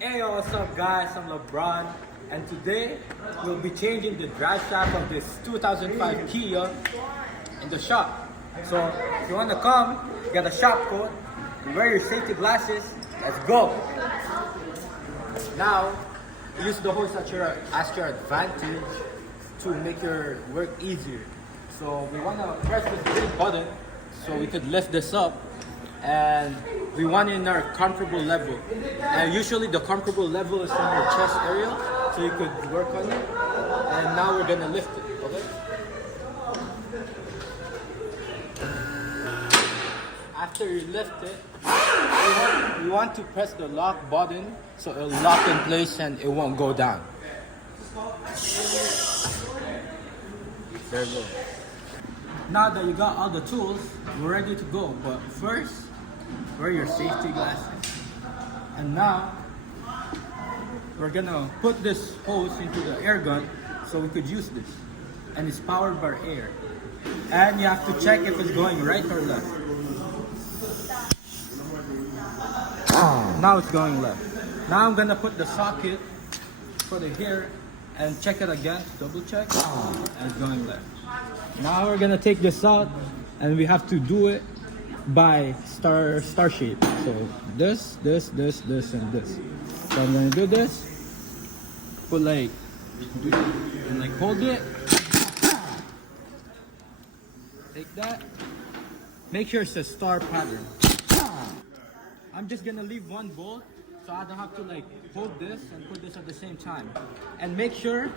Hey yo, what's up guys? I'm Lebron, and today we'll be changing the drive shaft of this 2005 Kia in the shop. So if you want to come, get a shop coat, wear your safety glasses, let's go! Now, use the hose at your advantage to make your work easier. So we want to press this big button so we could lift this up, and we want it in our comfortable level. And usually the comfortable level is in your chest area, so you could work on it. And now we're gonna lift it, okay? After you lift it, you want to press the lock button so it'll lock in place and it won't go down. There you go. Now that you got all the tools, we're ready to go. But first, wear your safety glasses. And now, we're gonna put this hose into the air gun so we could use this. And it's powered by air. And you have to check if it's going right or left. Now it's going left. Now I'm gonna put the socket, put it here, and check it again, double check, and it's going left. Now we're gonna take this out, and we have to do it by star shape. So this, and this. So I'm gonna do this. Put and hold it. Take that. Make sure it's a star pattern. I'm just gonna leave one bolt so I don't have to hold this and put this at the same time. And make sure,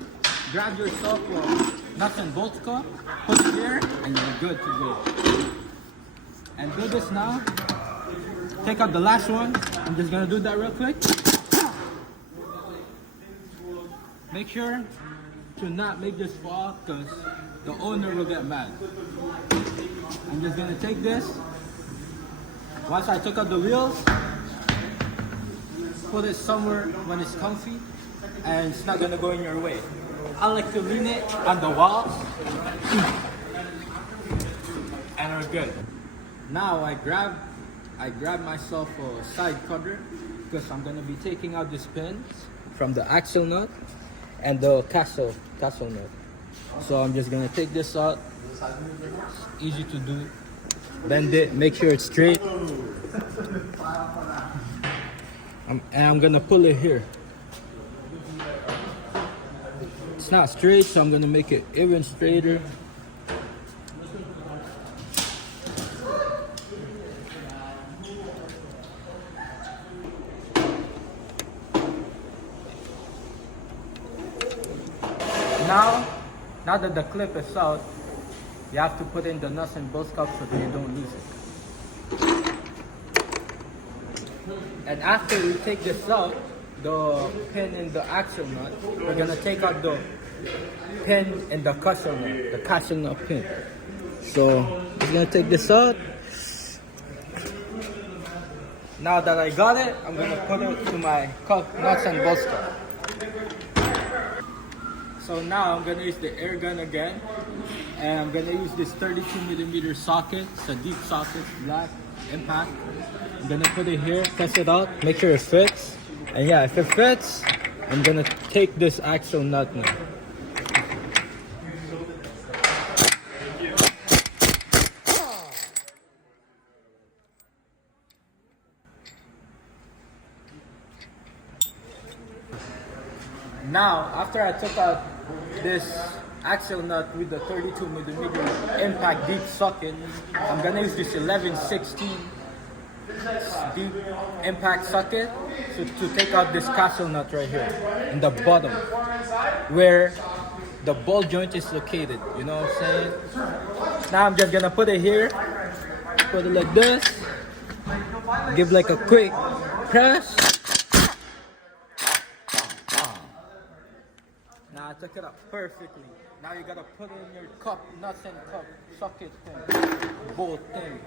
grab yourself a nuts and bolts cup, put it here, and you're good to go. And do this now. Take out the last one. I'm just gonna do that real quick. Make sure to not make this fall because the owner will get mad. I'm just gonna take this. Once I took out the wheels, put it somewhere when it's comfy and it's not gonna go in your way. I like to lean it on the wall and we're good. Now I grab myself a side cutter because I'm gonna be taking out these pins from the axle nut and the castle nut. So I'm just gonna take this out. It's easy to do. Bend it, make sure it's straight. And I'm gonna pull it here. It's not straight, so I'm gonna make it even straighter. Now that the clip is out, you have to put in the nuts and bolts cup so that you don't lose it. And after we take this out, the pin in the axle nut, we're gonna take out the pin in the castle nut pin. So I'm gonna take this out. Now that I got it, I'm gonna put it to my nuts and bolts cup. So now I'm gonna use the air gun again, and I'm gonna use this 32mm socket. It's a deep socket, black impact. I'm gonna put it here, test it out, make sure it fits. And yeah, if it fits, I'm gonna take this axle nut now. Now, after I took out this axle nut with the 32mm impact deep socket, I'm gonna use this 11/16 deep impact socket to take out this castle nut right here in the bottom where the ball joint is located. You know what I'm saying? Now I'm just gonna put it here, put it like this, give like a quick press. Now I took it out perfectly. Now you gotta put it in your cup, nuts and cup, socket thing, bolt thing.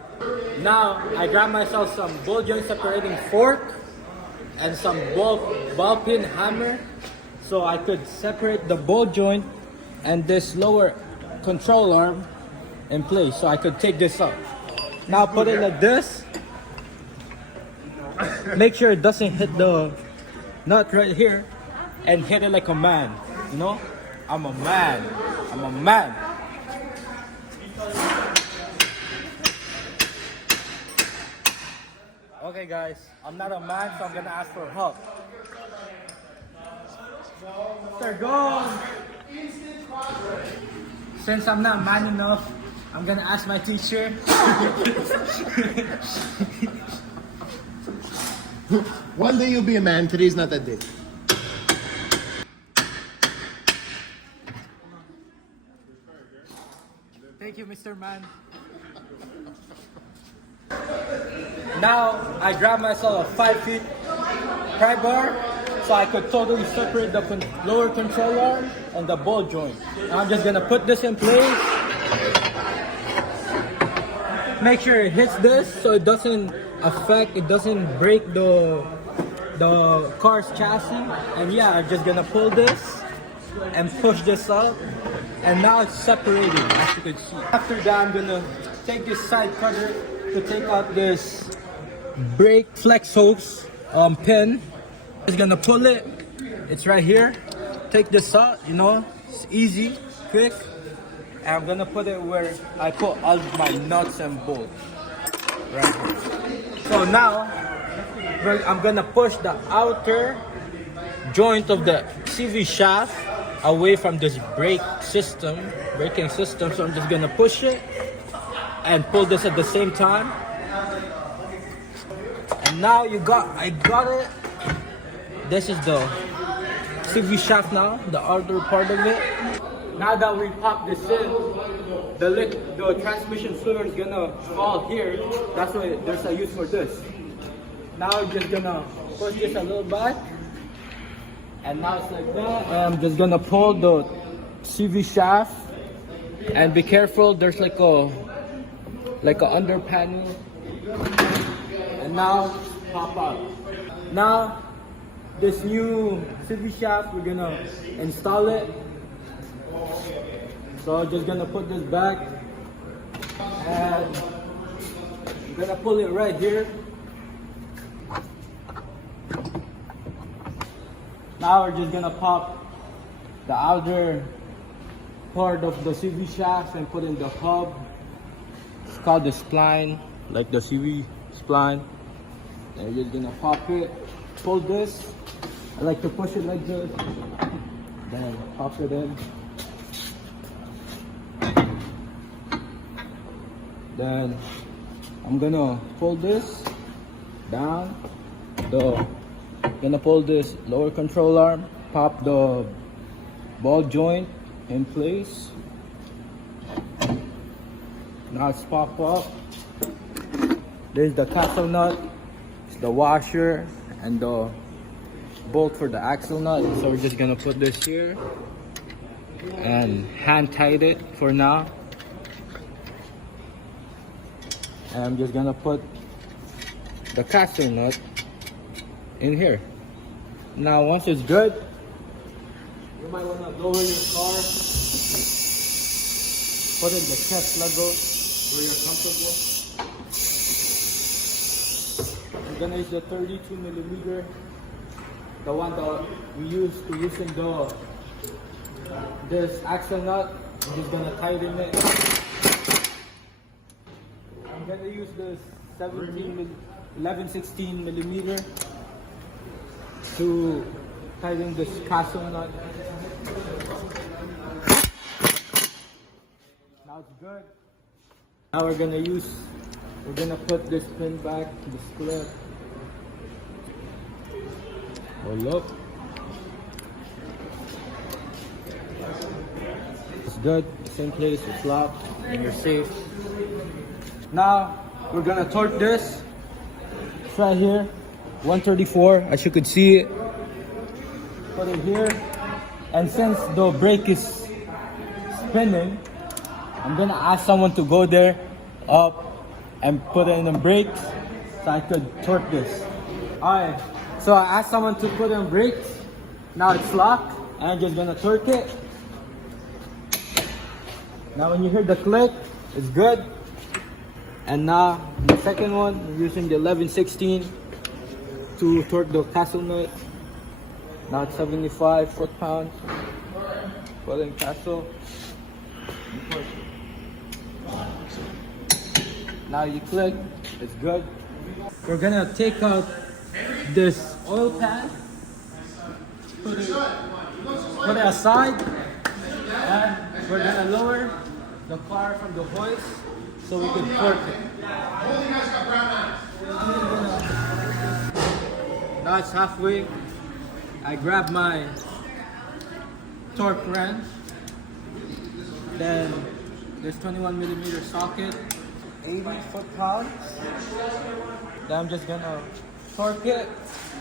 Now I grab myself some ball joint separating fork and some ball pin hammer so I could separate the ball joint and this lower control arm in place so I could take this out. Now put it like this. Make sure it doesn't hit the nut right here and hit it like a man. You know, I'm a man. I'm a man. Okay, guys, I'm not a man, so I'm gonna ask for help. Sir, go. Since I'm not man enough, I'm gonna ask my teacher. One day you'll be a man, today's not that day. Thank you, Mr. Man. Now, I grab myself a 5 feet pry bar so I could totally separate the lower control arm and the ball joint. Now I'm just gonna put this in place. Make sure it hits this so it doesn't break the car's chassis. And yeah, I'm just gonna pull this and push this up. And now it's separated, as you can see. After that, I'm gonna take this side cutter to take out this brake flex hose pin. Just gonna pull it. It's right here. Take this out, you know, it's easy, quick. And I'm gonna put it where I put all my nuts and bolts. Right here. So now, I'm gonna push the outer joint of the CV shaft away from this braking system. So I'm just gonna push it and pull this at the same time. And now I got it. This is the CV shaft now, the outer part of it. Now that we pop this in, the transmission fluid is gonna fall here. That's why there's a use for this. Now I'm just gonna push this a little back. And now it's like that. And I'm just gonna pull the CV shaft. And be careful, there's like a under panel. And now pop out. Now this new CV shaft, we're gonna install it. So I'm just gonna put this back and I'm gonna pull it right here. Now we're just gonna pop the outer part of the CV shaft and put in the hub. It's called the spline, like the CV spline. And we're just gonna pop it, pull this. I like to push it like this, then pop it in. Then I'm gonna pull this down. Gonna pull this lower control arm, pop the ball joint in place. Now it's pop up. There's the castle nut, it's the washer, and the bolt for the axle nut. So we're just gonna put this here and hand tight it for now. And I'm just gonna put the castle nut in here. Now once it's good, you might wanna lower your car, put in the test level where you're comfortable. I'm gonna use the 32mm, the one that we used to use in this axle nut. I'm just gonna tighten it. I'm gonna use the 11-16mm to tighten this castle nut. Now it's good. Now we're gonna put this pin back to the clip. Hold up. It's good. Same place, it's locked, and you're safe. Now we're gonna torque this. It's right here, 134, as you could see it. Put it here, and since the brake is spinning, I'm gonna ask someone to go there, up, and put in the brakes, so I could torque this. Alright, so I asked someone to put in brakes. Now it's locked, and I'm just gonna torque it. Now when you hear the click, it's good. And now the second one, we're using the 11-16 to torque the castle nut. Now it's 75 foot-pounds. Pulling castle. Now you click, it's good. We're gonna take out this oil pan, put it aside, and we're gonna lower the car from the hoist so we can torque it. Now it's halfway. I grab my torque wrench. Then there's 21mm socket, 80 foot-pounds. Then I'm just gonna torque it,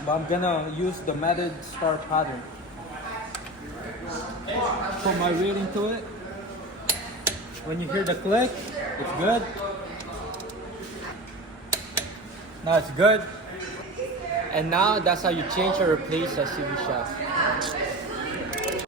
but I'm gonna use the matted star pattern. Put my reel into it. When you hear the click, it's good. Now it's good. And now that's how you change or replace a CV shaft.